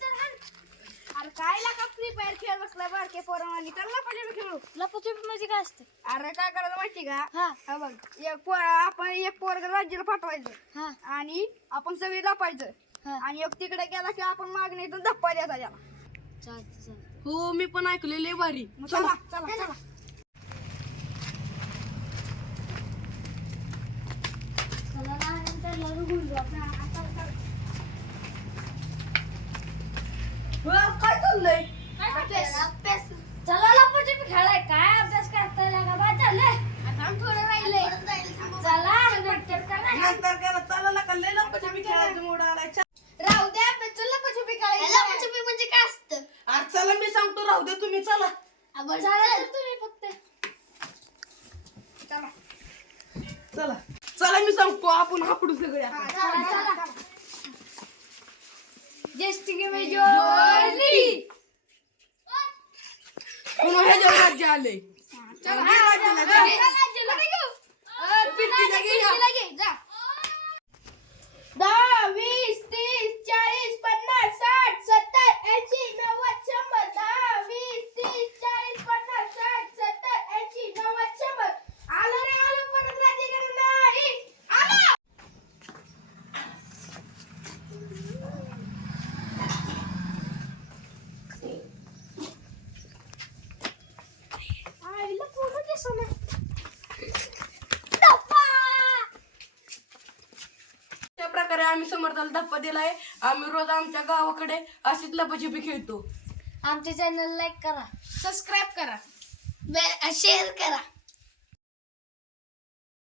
अरे काय लागा फ्री फायर खेळ बसलाय बारके पोरांनी तर लपाछपी खेळू. लपाछपी म्हणजे काय असते? अरे काय करायचं माहिती का? हा हा बघ आपण एक पोरग राज्याला पाठवायचं हा आणि आपण सगळी लपायचं हा आणि एक तिकडे गेला की आपण मागणी इथून धप्पा द्यायचा त्याला. चालतं चालतं. हो मी पण ऐकलेले भारी. मग चला चला चला. चला ना नंतर लागू बोलू आपण. काय चाललंय? अभ्यास. चला लपाछपी खेळाय. काय अभ्यास करताय लागा बा? चाललंय आता थोडं राहिलंय. चला नंतर करा. नंतर करा. चला का लय लपाछपी खेळायचं मूड आलाय. राहू द्या अभ्यास. लपाछपी खेळायची. लपाछपी म्हणजे काय असतं? आज चला मी सांगतो राहू दे तुम्ही चला. चला तर तुम्ही फक्त. चला चला चला मी सांगतो आपण हापडू सगळे आता. चला चला. जस्ट गिव मी जोली. पुन्हा ह्याच्या राज्य आले. चला घे राज्याला, घे. जा. 10 20 30 40 50 60 70 80 90 100. 10 20 30 40 50 60 70 80 90 100. आलो रे आलो. परत राज्य करू नाही. आलो. आईला कोण दिसना. त्या प्रकारे आम्ही समर्थाला धप्पा दिलाय. आम्ही रोज आमच्या गावाकडे अशीच लपाछपी खेळतो. आमच्या चॅनल लाईक करा, सबस्क्राईब करा. शेअर करा.